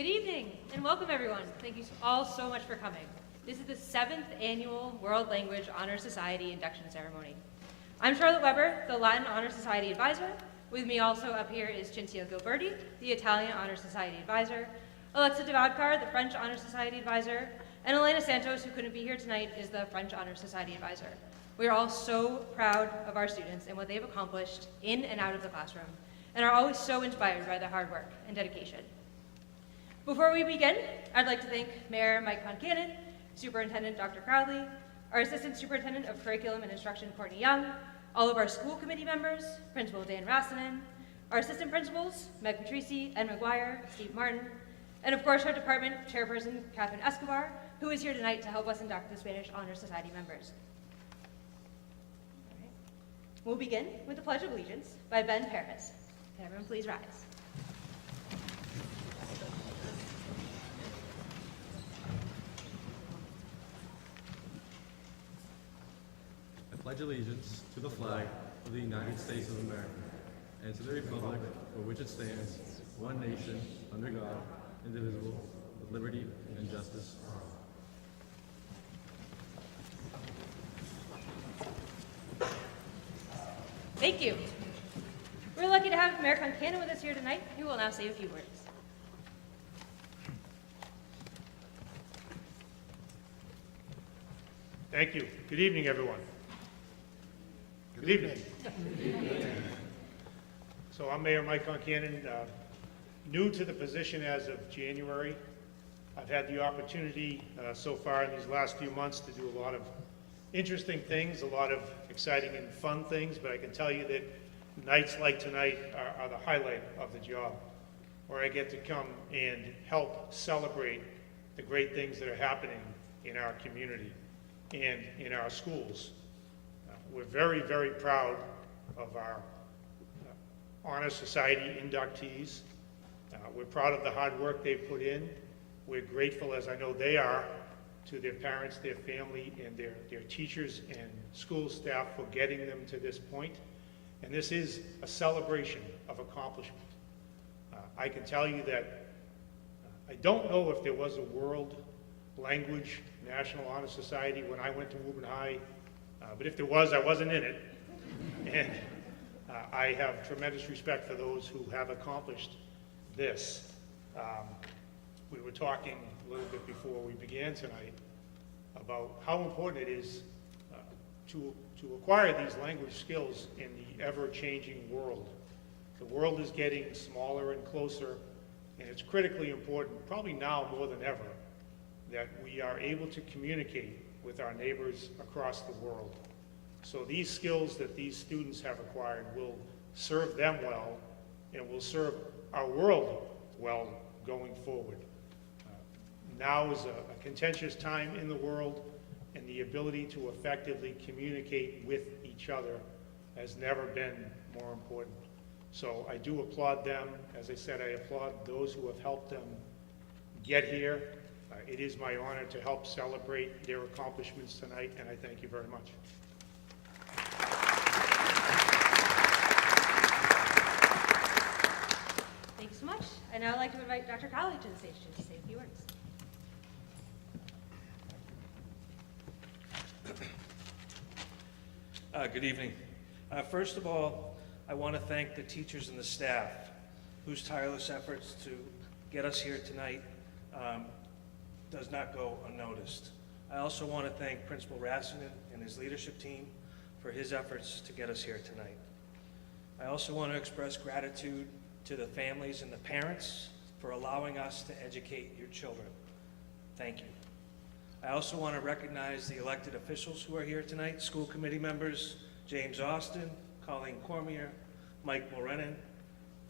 Good evening and welcome everyone. Thank you all so much for coming. This is the 7th annual World Language Honor Society induction ceremony. I'm Charlotte Weber, the Latin Honor Society advisor. With me also up here is Cinzia Gilberti, the Italian Honor Society advisor, Alexa Devadkar, the French Honor Society advisor, and Elena Santos, who couldn't be here tonight, is the French Honor Society advisor. We are all so proud of our students and what they've accomplished in and out of the classroom, and are always so inspired by their hard work and dedication. Before we begin, I'd like to thank Mayor Mike Concannon, Superintendent Dr. Crowley, our Assistant Superintendent of Curriculum and Instruction, Courtney Young, all of our school committee members, Principal Dan Rassinen, our assistant principals, Meg Patrici, Ed McGuire, Steve Martin, and of course our department chairperson, Catherine Escobar, who is here tonight to help us induct the Spanish Honor Society members. All right. We'll begin with the Pledge of Allegiance by Ben Paris. Can everyone please rise? Pledge allegiance to the flag of the United States of America and to the republic for which it stands, one nation, under God, indivisible, with liberty and justice for all. Thank you. We're lucky to have Mayor Concannon with us here tonight, who will now say a few words. Thank you. Good evening, everyone. Good evening. So I'm Mayor Mike Concannon, new to the position as of January. I've had the opportunity so far in these last few months to do a lot of interesting things, a lot of exciting and fun things, but I can tell you that nights like tonight are the highlight of the job, where I get to come and help celebrate the great things that are happening in our community and in our schools. We're very, very proud of our Honor Society inductees. We're proud of the hard work they've put in. We're grateful, as I know they are, to their parents, their family, and their teachers and school staff for getting them to this point. And this is a celebration of accomplishment. I can tell you that I don't know if there was a World Language National Honor Society when I went to Woburn High, but if there was, I wasn't in it. And I have tremendous respect for those who have accomplished this. We were talking a little bit before we began tonight about how important it is to acquire these language skills in the ever-changing world. The world is getting smaller and closer, and it's critically important, probably now more than ever, that we are able to communicate with our neighbors across the world. So these skills that these students have acquired will serve them well and will serve our world well going forward. Now is a contentious time in the world, and the ability to effectively communicate with each other has never been more important. So I do applaud them. As I said, I applaud those who have helped them get here. It is my honor to help celebrate their accomplishments tonight, and I thank you very much. Thanks so much. I'd now like to invite Dr. Crowley to the stage to say a few words. Good evening. First of all, I want to thank the teachers and the staff whose tireless efforts to get us here tonight does not go unnoticed. I also want to thank Principal Rassinen and his leadership team for his efforts to get us here tonight. I also want to express gratitude to the families and the parents for allowing us to educate your children. Thank you. I also want to recognize the elected officials who are here tonight, school committee members, James Austin, Colleen Cormier, Mike Mulrennan,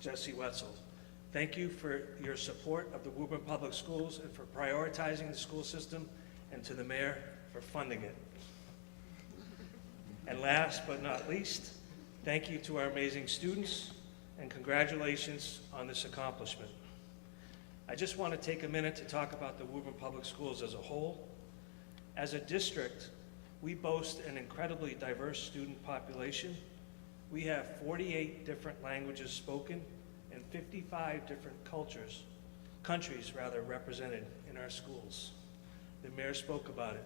Jesse Wetzel. Thank you for your support of the Woburn Public Schools and for prioritizing the school system, and to the mayor for funding it. And last but not least, thank you to our amazing students, and congratulations on this accomplishment. I just want to take a minute to talk about the Woburn Public Schools as a whole. As a district, we boast an incredibly diverse student population. We have 48 different languages spoken and 55 different cultures countries rather, represented in our schools. The mayor spoke about it.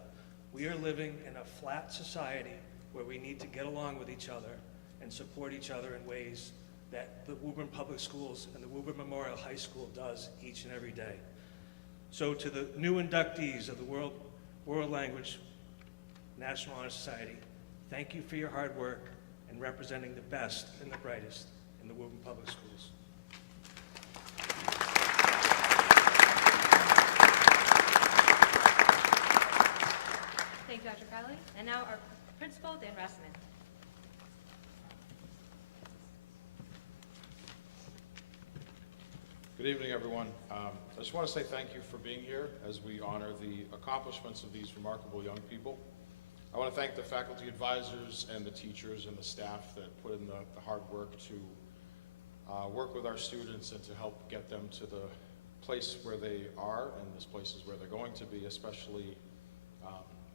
We are living in a flat society where we need to get along with each other and support each other in ways that the Woburn Public Schools and the Woburn Memorial High School does each and every day. So to the new inductees of the World Language National Honor Society, thank you for your hard work and representing the best and the brightest in the Woburn Public Schools. Thank you, Dr. Crowley. And now our principal, Dan Rassman. Good evening, everyone. I just want to say thank you for being here as we honor the accomplishments of these remarkable young people. I want to thank the faculty advisors and the teachers and the staff that put in the hard work to work with our students and to help get them to the place where they are and this places where they're going to be, especially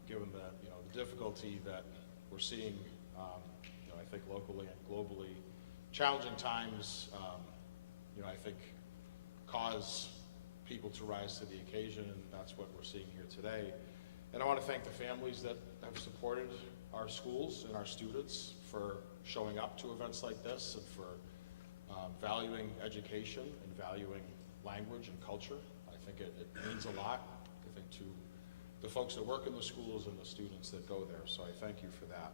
given the difficulty that we're seeing, I think locally and globally. Challenging times, I think cause people to rise to the occasion, and that's what we're seeing here today. And I want to thank the families that have supported our schools and our students for showing up to events like this and for valuing education and valuing language and culture. I think it means a lot, I think, to the folks that work in the schools and the students that go there, so I thank you for that.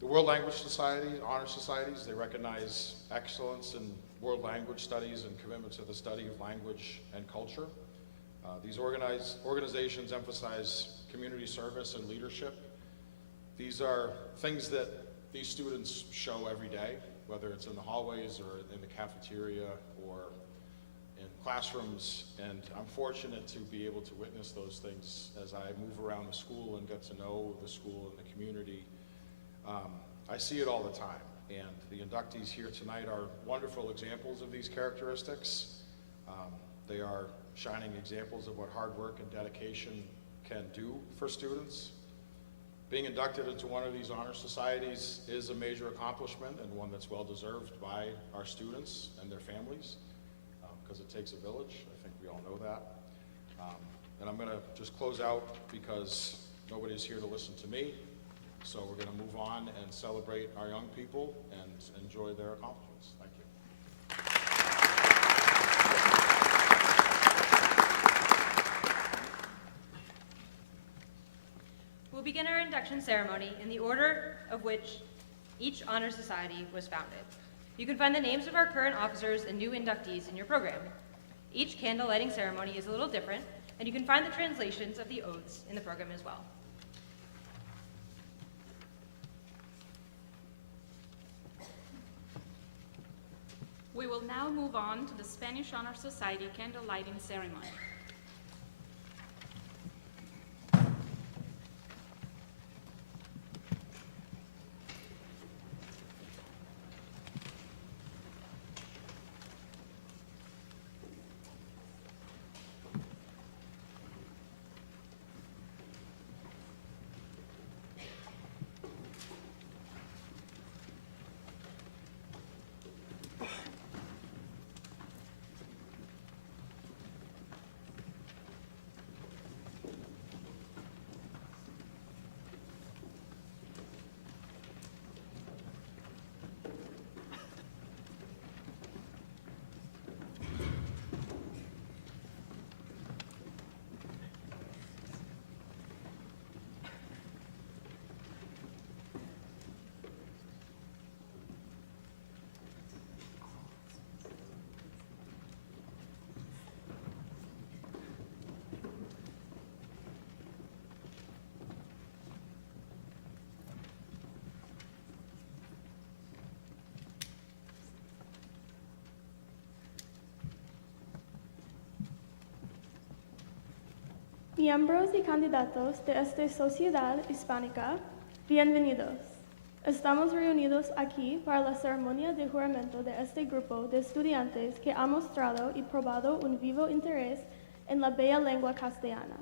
The World Language Society, Honor Societies, they recognize excellence in world language studies and commitment to the study of language and culture. These organizations emphasize community service and leadership. These are things that these students show every day, whether it's in the hallways or in the cafeteria or in classrooms, and I'm fortunate to be able to witness those things as I move around the school and get to know the school and the community. I see it all the time, and the inductees here tonight are wonderful examples of these characteristics. They are shining examples of what hard work and dedication can do for students. Being inducted into one of these honor societies is a major accomplishment and one that's well deserved by our students and their families, because it takes a village. I think we all know that. And I'm going to just close out because nobody's here to listen to me. So we're going to move on and celebrate our young people and enjoy their accomplishments. Thank you. We'll begin our induction ceremony in the order of which each honor society was founded. You can find the names of our current officers and new inductees in your program. Each candle lighting ceremony is a little different, and you can find the translations of the oaths in the program as well. We will now move on to the Spanish Honor Society candle lighting ceremony. Miembros y candidatos de esta sociedad hispánica, bienvenidos. Estamos reunidos aquí para la ceremonia de juramento de este grupo de estudiantes que ha mostrado y probado un vivo interés en la bella lengua castellana.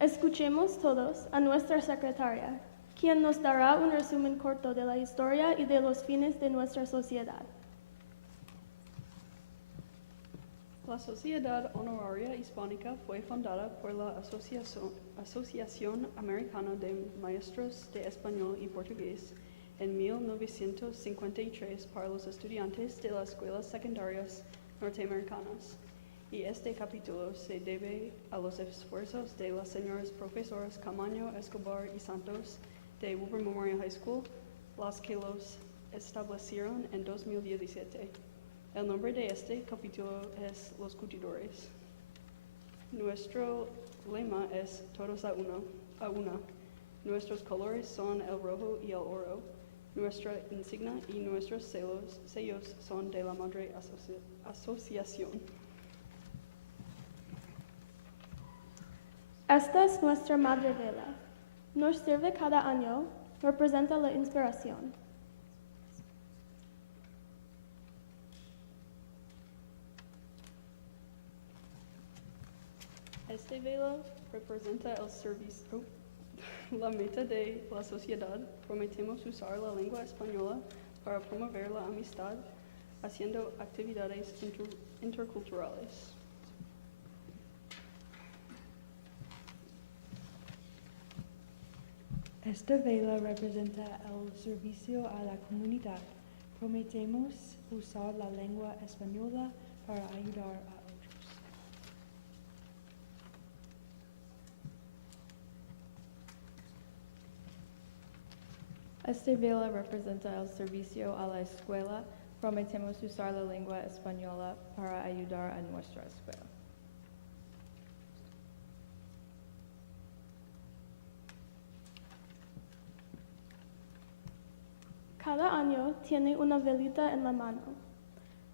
Escuchemos todos a nuestra secretaria, quien nos dará un resumen corto de la historia y de los fines de nuestra sociedad. La Sociedad Honoraria Hispánica fue fundada por la Asociación Americana de Maestros de Español y Portugués en 1953 para los estudiantes de las escuelas secundarias norteamericanas, y este capítulo se debe a los esfuerzos de las señoras profesoras Camaño, Escobar y Santos de Woburn Memorial High School, las que los establecieron en 2017. El nombre de este capítulo es Los Curtidores. Nuestro lema es Todos a una. Nuestros colores son el rojo y el oro. Nuestra insignia y nuestros sellos son de la Madre Asociación. Esta es nuestra madre vela. Nos sirve cada año, representa la inspiración. Este velo representa el servicio, la meta de la sociedad. Prometemos usar la lengua española para promover la amistad, haciendo actividades interculturales. Esta vela representa el servicio a la comunidad. Prometemos usar la lengua española para ayudar a otros. Esta vela representa el servicio a la escuela. Prometemos usar la lengua española para ayudar a nuestra escuela. Cada año tiene una velita en la mano.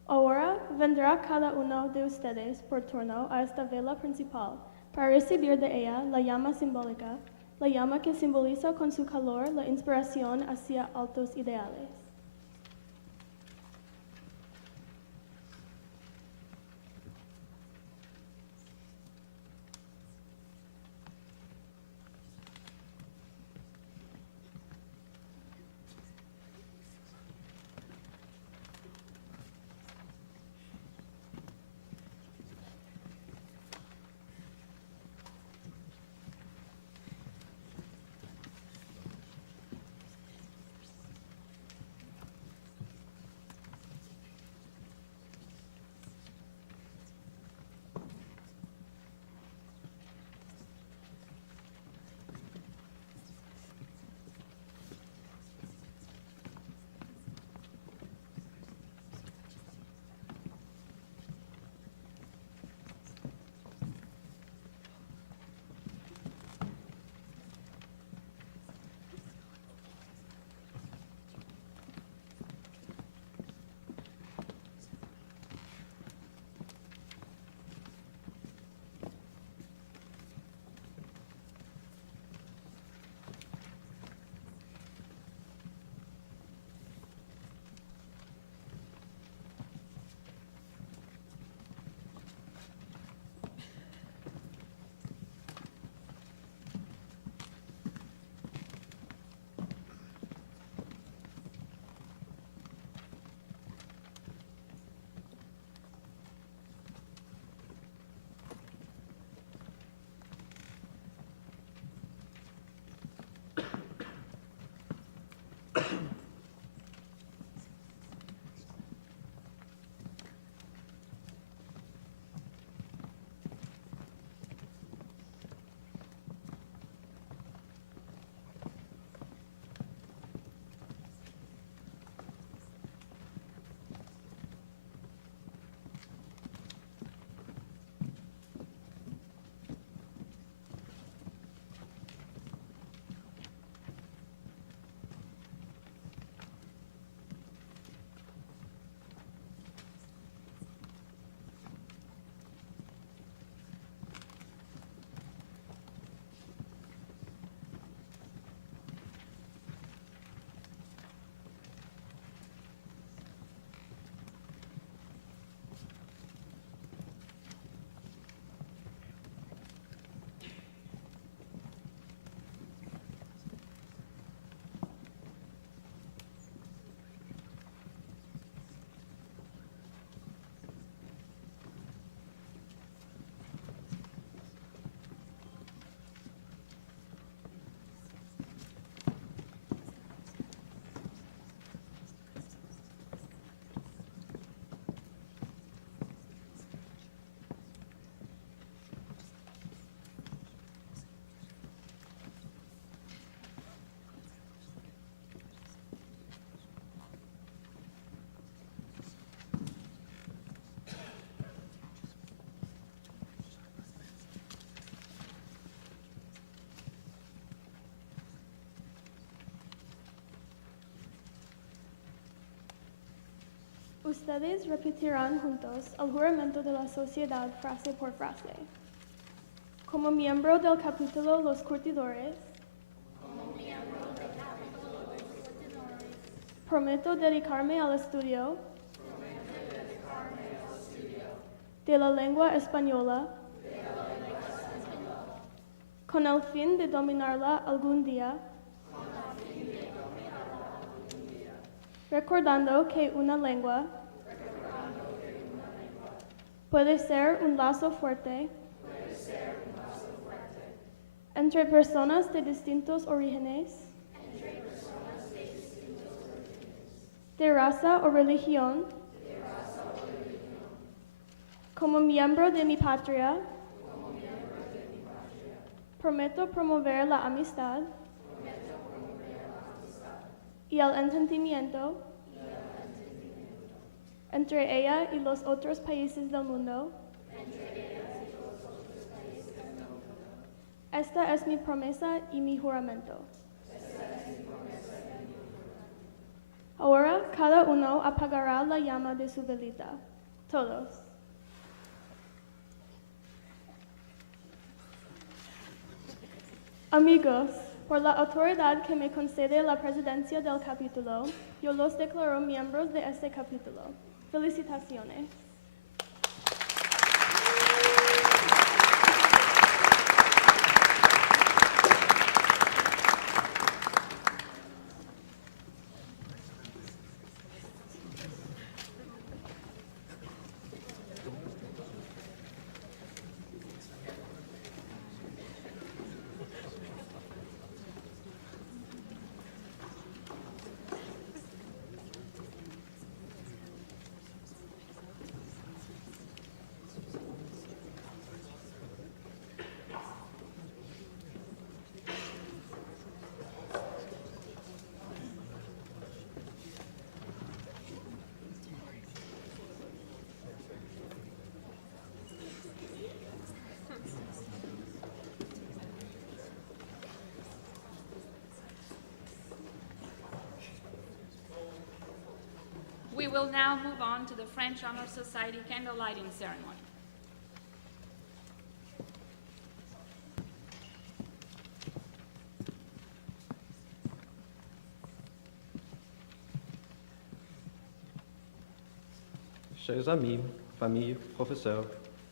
Ahora vendrá cada uno de ustedes por turno a esta vela principal para recibir de ella la llama simbólica, la llama que simboliza con su calor la inspiración hacia altos ideales. Ustedes repetirán juntos el juramento de la sociedad frase por frase. Como miembro del capítulo Los Curtidores, prometo dedicarme al estudio de la lengua española con el fin de dominarla algún día, recordando que una lengua puede ser un lazo fuerte entre personas de distintos orígenes, de raza o religión. Como miembro de mi patria, prometo promover la amistad y el entendimiento entre ella y los otros países del mundo. Esta es mi promesa y mi juramento. Ahora cada uno apagará la llama de su velita. Todos. Amigos, por la autoridad que me concede la presidencia del capítulo, yo los declaro miembros de este capítulo. Felicitaciones. We will now move on to the French Honor Society candle lighting ceremony. Chers amis, familles, professeurs,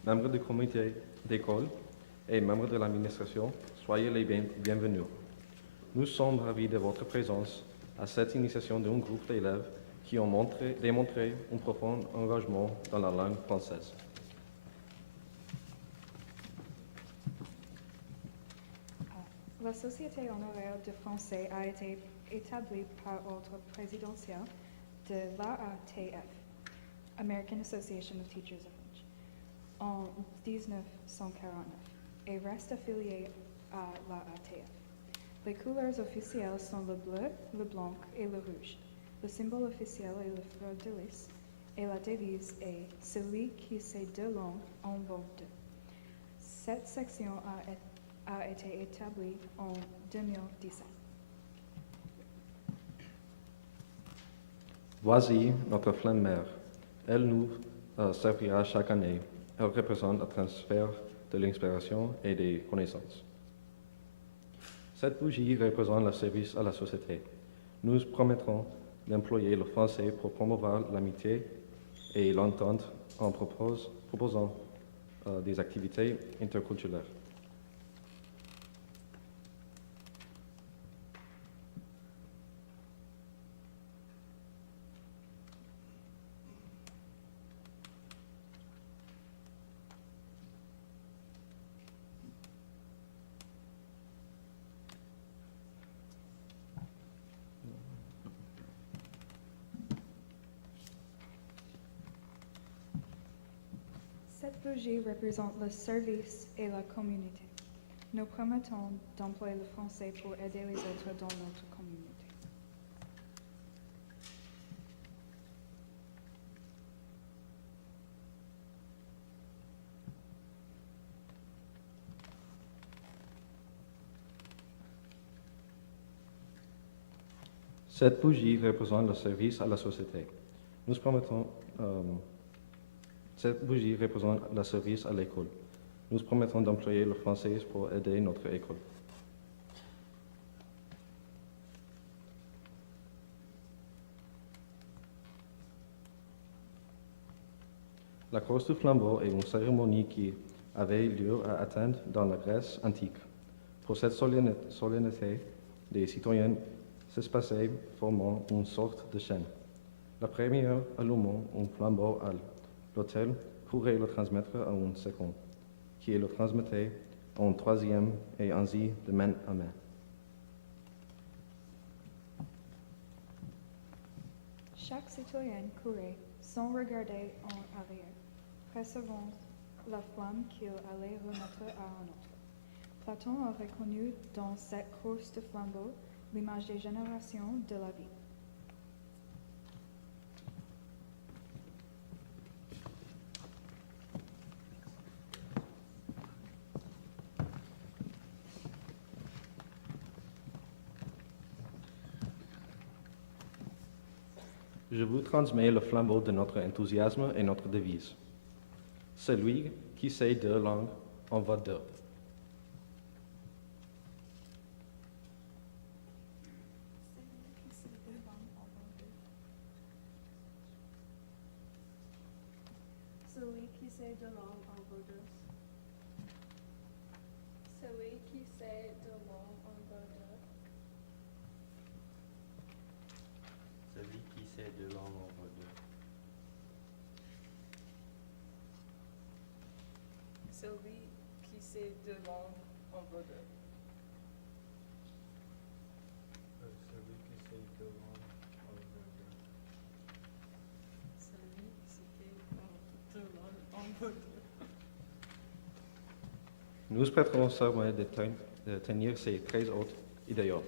membres du comité d'école et membres de l'administration, soyez les bienvenus. Nous sommes ravis de votre présence à cette initiation d'un groupe d'élèves qui ont démontré un profond engagement dans la langue française. La Société honoraire de français a été établie par ordre présidentiel de l'AATF, American Association of Teachers of French, en 1949 et reste affiliée à l'AATF. Les couleurs officielles sont le bleu, le blanc et le rouge. Le symbole officiel est le fleur de lys et la devise est « Celui qui sait deux langues en vaut deux ». Cette section a été établie en 2017. Voici notre flamme mère. Elle nous servira chaque année. Elle représente le transfert de l'inspiration et des connaissances. Cette bougie représente le service à la société. Nous promettrons d'employer le français pour promouvoir l'amitié et l'entente en proposant des activités interculturelles. Cette bougie représente le service et la communauté. Nous promettons d'employer le français pour aider les autres dans notre communauté. Cette bougie représente le service à la société. Nous promettons, cette bougie représente le service à l'école. Nous promettons d'employer le français pour aider notre école. La course du flambeau est une cérémonie qui avait lieu à Athènes dans la Grèce antique. Pour cette solennité, les citoyens s'espaçaient formant une sorte de chaîne. La première allumant un flambeau à l'autel pourrait le transmettre à un second, qui le transmettait à un troisième et ainsi de main à main. Chaque citoyen courait sans regarder en arrière, percevant la flamme qu'il allait remettre à un autre. Platon a reconnu dans cette course de flambeaux l'image des générations de la vie. Je vous transmets le flambeau de notre enthousiasme et notre devise. Celui qui sait deux langues en va deux. Celui qui sait de langue en vaut deux. Celui qui sait de langue en vaut deux. Celui qui sait deux langues en vaut deux. Celui qui sait deux langues en vaut deux. Celui qui sait deux langues en vaut deux. Celui qui sait deux langues en vaut deux. Nous prêterons serment de tenir ces 13 autres idéaux.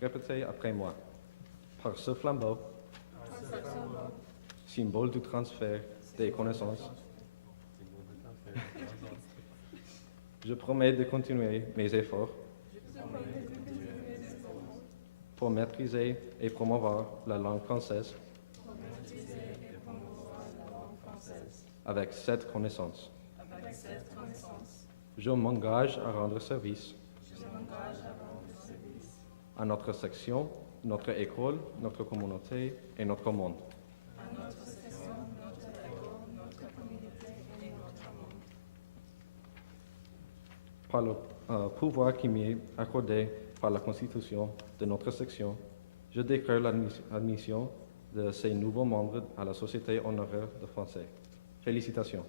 Répétez après moi. Par ce flambeau, symbole du transfert des connaissances, je promets de continuer mes efforts pour maîtriser et promouvoir la langue française avec cette connaissance. Je m'engage à rendre service à notre section, notre école, notre communauté et notre monde. Par le pouvoir qui m'est accordé par la Constitution de notre section, je déclare l'admission de ces nouveaux membres à la Société honoraire de français. Félicitations.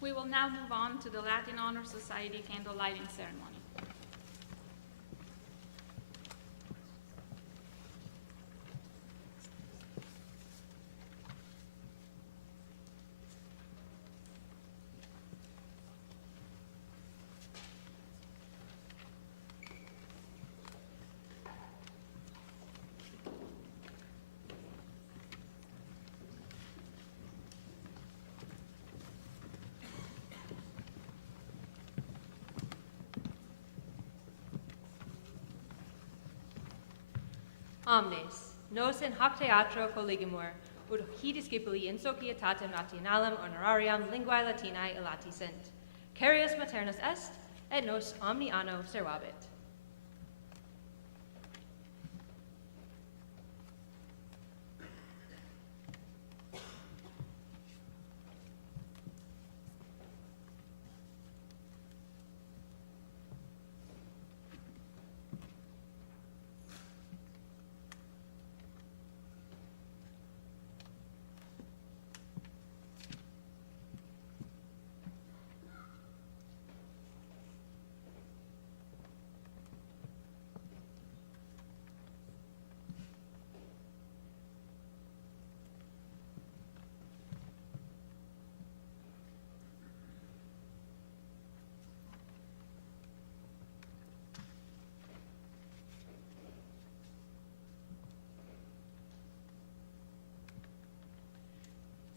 We will now move on to the Latin Honor Society candle lighting ceremony. Omnes, nos in hoc teatro colligimur, ut hi discipuli in societatem nationalem honorarium linguae Latinae elati sint. Carius maternus est, et nos omni anno servabit.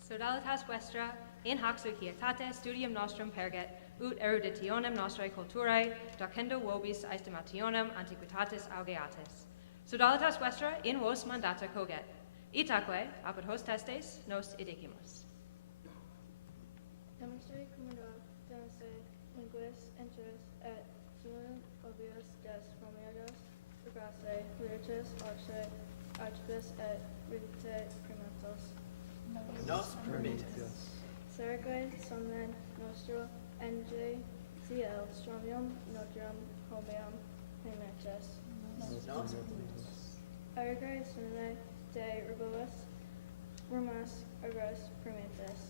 Sodalitas vestra in hoc societate studium nostrum perget, ut eruditionem nostrae culturae, docendo vobis aestimationem antiquitatis augeatis. Sodalitas vestra in vos mandata coget. Itaque, apud hostestes, nos idicimus. Demonstrate commodore, dense, linguis, interes, et suum obvius des Romeros, Ugrace, Lyritus, Archibus, et Ridite primatos. Nos permittis. Serque somnen nostro, enge, CL, stromium, notrum, homeum, primates. Nos permittis. Ergae sumne de rubus, rumas, ergas, primates.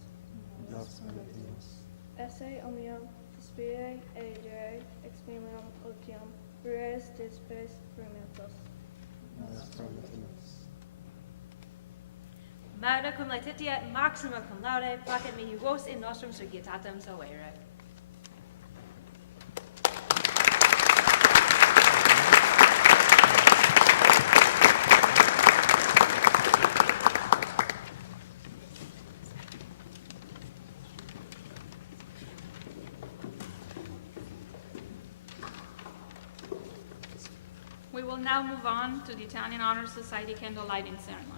Nos permittis. Esse omnium despire e dere exprimum otium, vires dispes primatos. Nos permittis. Magna cum laetitia maxima cum laude, placet mihi vos in nostrum societatem salvere. We will now move on to the Italian Honor Society candle lighting ceremony.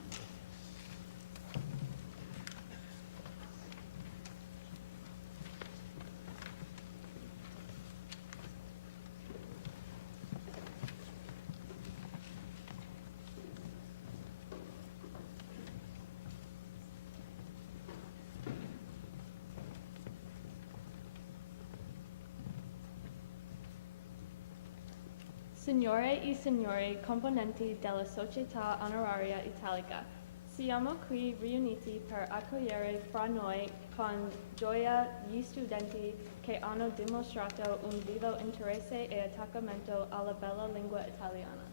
Signore e signori componenti della Società Onoraria Italica, siamo qui riuniti per accogliere fra noi con gioia gli studenti che hanno dimostrato un vivo interesse e attaccamento alla bella lingua italiana.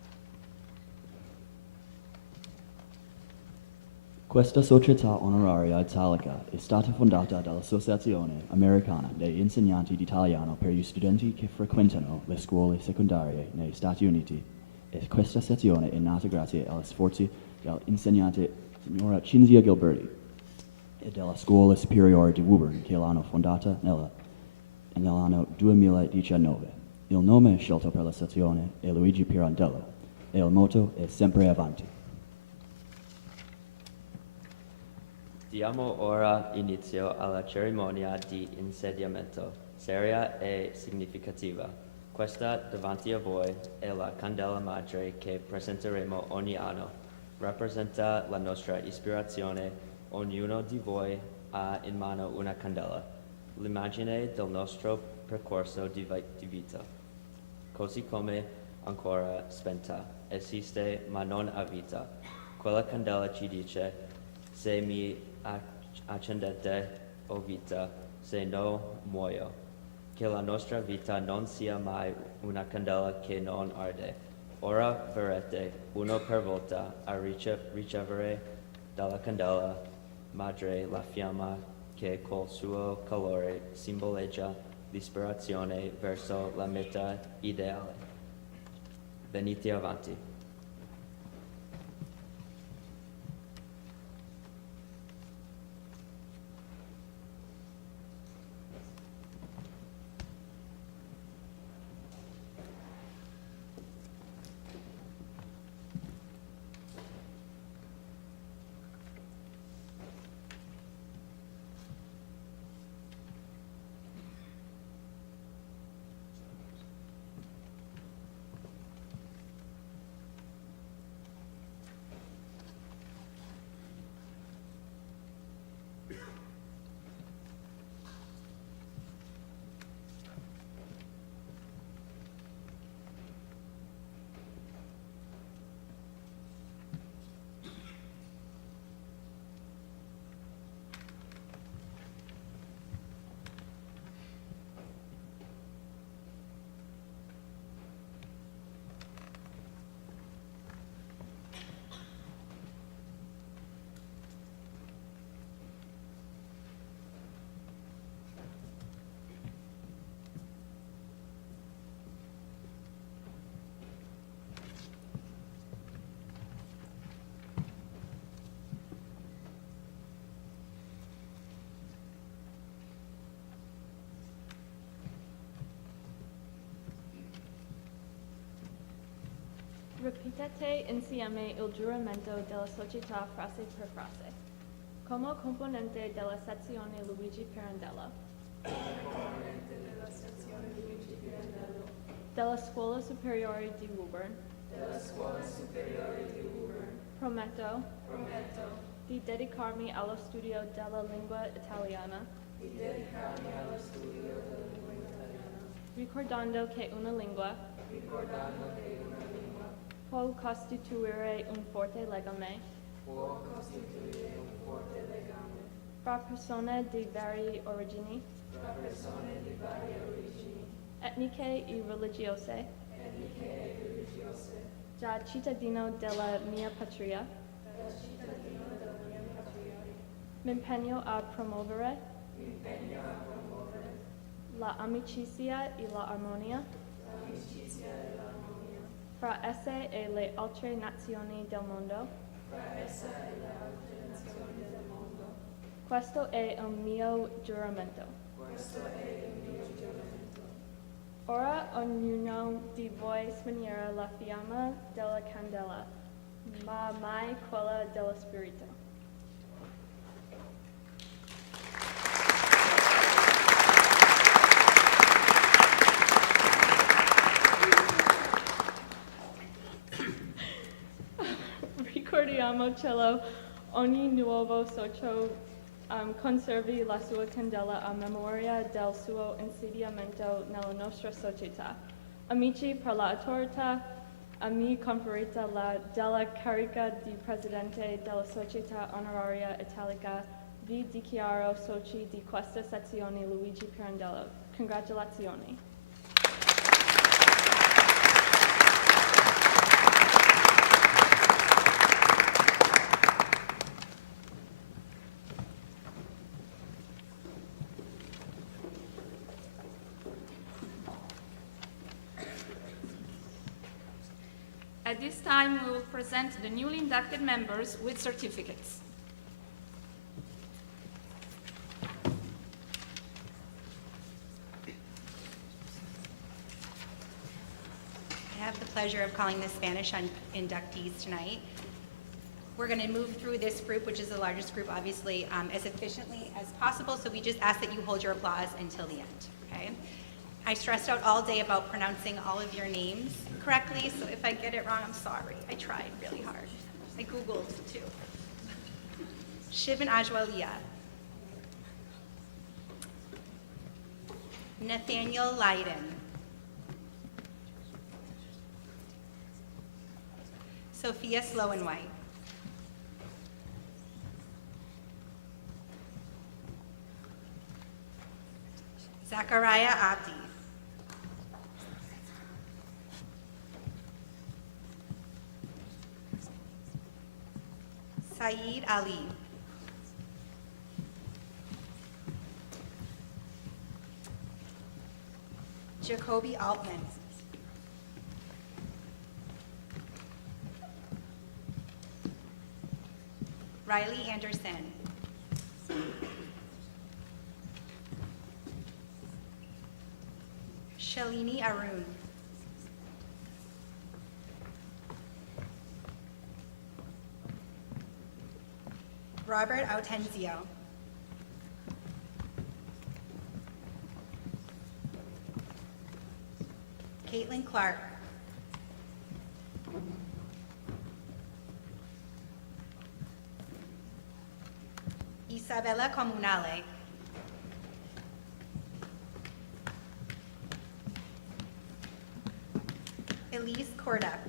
Questa società onoraria italica è stata fondata dall'Associazione Americana degli Insegnanti d'Italiano per gli studenti che frequentano le scuole secondarie negli Stati Uniti e questa sezione è nata grazie agli sforzi dell'insegnante signora Cinzia Gilberti e della Scuola Superiore di Woburn che l'hanno fondata nell'anno 2019. Il nome scelto per la sezione è Luigi Pirandello e il motto è sempre avanti. Diamo ora inizio alla cerimonia di insediamento, seria e significativa. Questa davanti a voi è la candela madre che presenteremo ogni anno. Rappresenta la nostra ispirazione. Ognuno di voi ha in mano una candela, l'immagine del nostro percorso di vita. Così come ancora spenta, esiste ma non ha vita. Quella candela ci dice: se mi accendete, o vita, se no muoio. Che la nostra vita non sia mai una candela che non arde. Ora verrete, uno per volta, a ricevere dalla candela madre la fiamma che col suo calore simboleggia l'ispirazione verso la meta ideale. Venite avanti. Ripetete insieme il giuramento della società frase per frase. Come componente della sezione Luigi Pirandello. Della Scuola Superiore di Woburn. Prometto. Di dedicarmi allo studio della lingua italiana. Ricordando che una lingua può costituire un forte legame fra persone di varie origini etniche e religiose. Da cittadino della mia patria, mi impegno a promuovere la amicizia e la armonia fra esse e le altre nazioni del mondo. Questo è il mio giuramento. Ora ognuno di voi spegnerà la fiamma della candela, ma mai quella dello spirito. Ricordiamocelo, ogni nuovo socio conservi la sua candela a memoria del suo insediamento nella nostra società. Amici, per l'autorità a me conferita della carica di Presidente della Società Onoraria Italica, vi dichiaro soci di questa sezione Luigi Pirandello. Congratulazioni. At this time, we will present the newly inducted members with certificates. I have the pleasure of calling the Spanish inductees tonight. We're going to move through this group, which is the largest group, obviously, as efficiently as possible, so we just ask that you hold your applause until the end, okay? I stressed out all day about pronouncing all of your names correctly, so if I get it wrong, I'm sorry. I tried really hard. I Googled, too. Shivan Ajwalia. Nathaniel Leiden. Sophia Slowenwhite. Zachariah Abdi. Saeed Ali. Jacoby Altman. Riley Anderson. Shalini Arun. Robert Autenzio. Caitlin Clark. Isabella Comunale. Elise Kordak.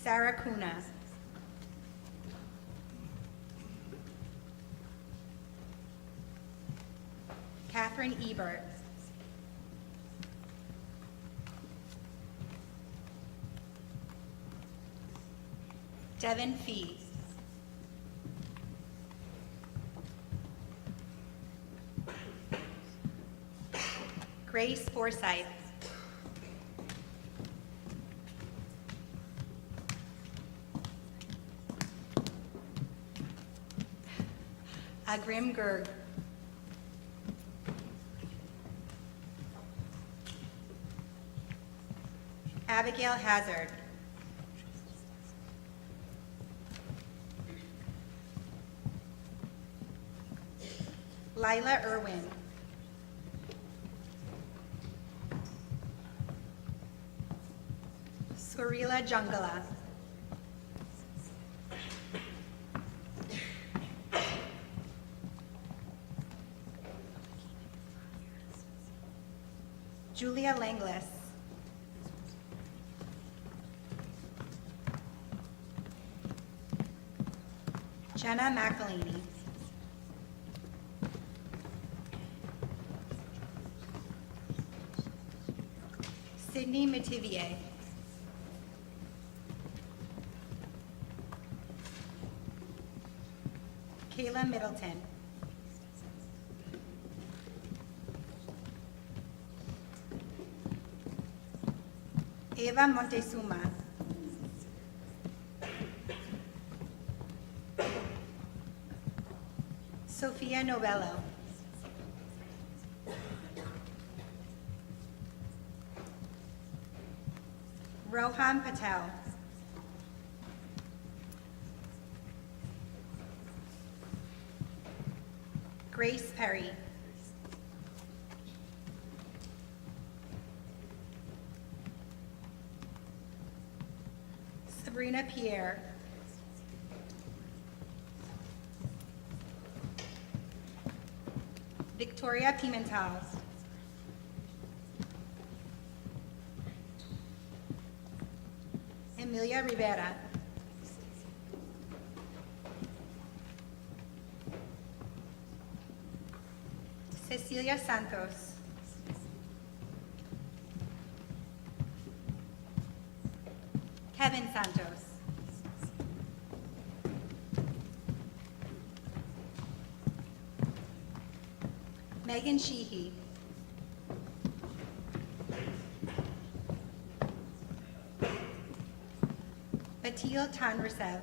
Sarah Kuna. Catherine Ebert. Devin Fee. Grace Forsyth. Agrim Gerg. Abigail Hazard. Lila Irwin. Surila Jungala. Julia Langlis. Jenna McElhaney. Sydney Mativier. Kayla Middleton. Eva Montezuma. Sofia Novello. Rohan Patel. Grace Perry. Sabrina Pierre. Victoria Pimentel. Emilia Rivera. Cecilia Santos. Kevin Santos. Megan Sheehy. Batil Tanrasev.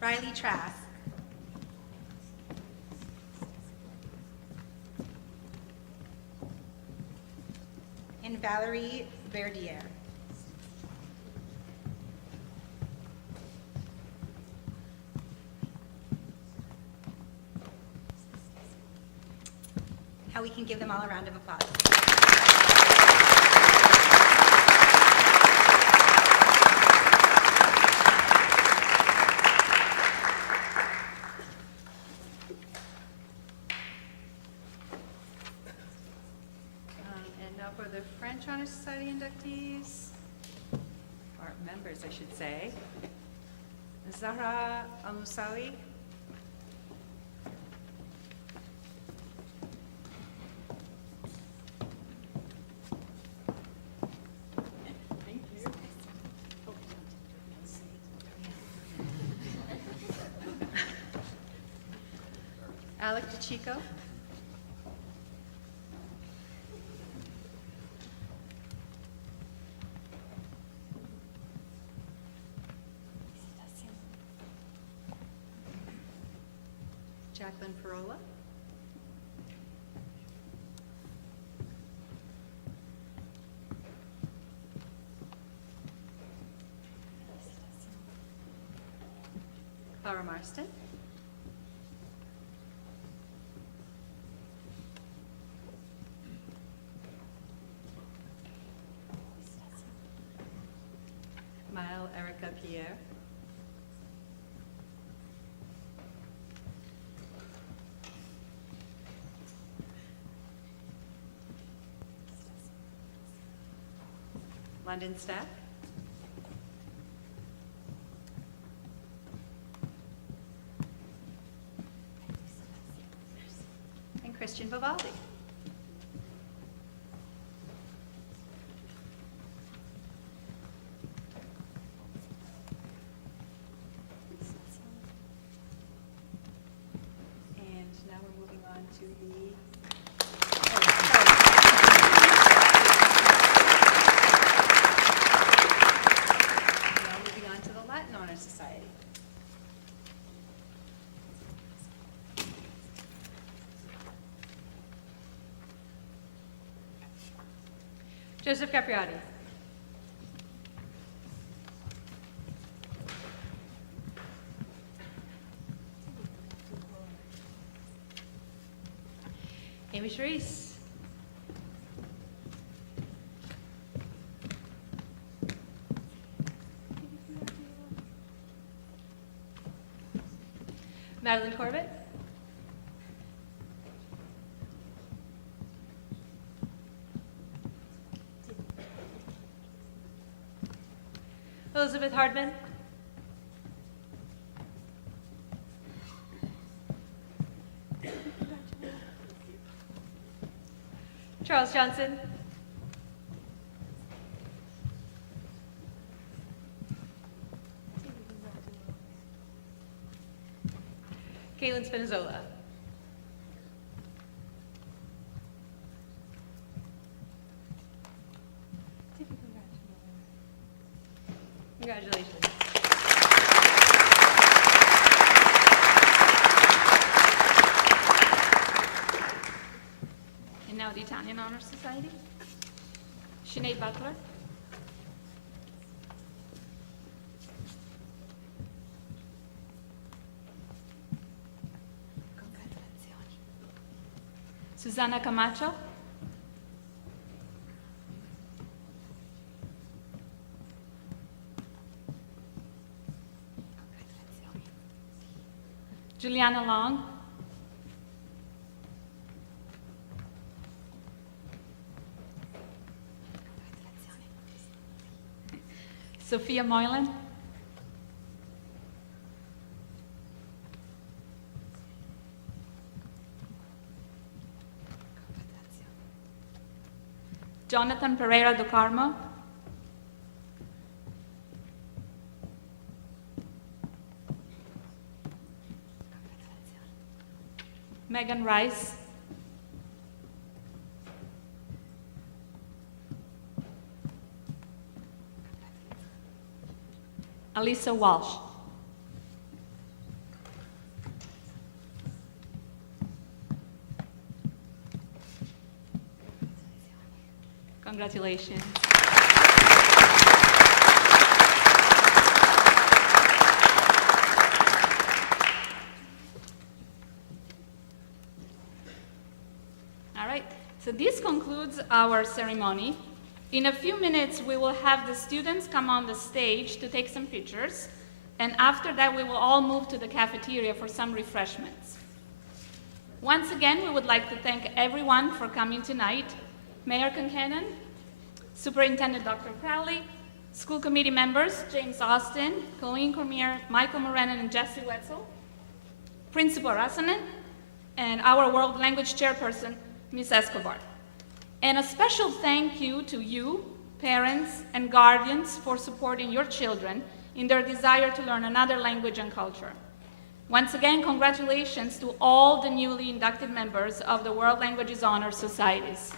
Riley Trask. And Valerie Verdier. How we can give them all a round of applause. And now for the French Honor Society inductees, or members, I should say. Zahra Al-Musawi. Alec DeChico. Jacqueline Parola. Clara Marston. Mile Erica Pierre. London Stack. And Christian Vivaldi. And now we're moving on to the now moving on to the Latin Honor Society. Joseph Capriati. Amy Charisse. Madeline Corbett. Elizabeth Hardman. Charles Johnson. Caitlin Spinazzola. Congratulations. And now the Italian Honor Society. Sinead Butler. Susanna Camacho. Juliana Long. Sophia Moylan. Jonathan Pereira do Carmo. Megan Rice. Alisa Walsh. Congratulations. All right, so this concludes our ceremony. In a few minutes, we will have the students come on the stage to take some pictures, and after that, we will all move to the cafeteria for some refreshments. Once again, we would like to thank everyone for coming tonight. Mayor Concanon, Superintendent Dr. Crowley, school committee members, James Austin, Colleen Cormier, Michael Morenon, and Jesse Wetzel, Principal Rasanen, and our World Language Chairperson, Ms. Escobar. And a special thank you to you, parents and guardians, for supporting your children in their desire to learn another language and culture. Once again, congratulations to all the newly inducted members of the World Languages Honor Societies.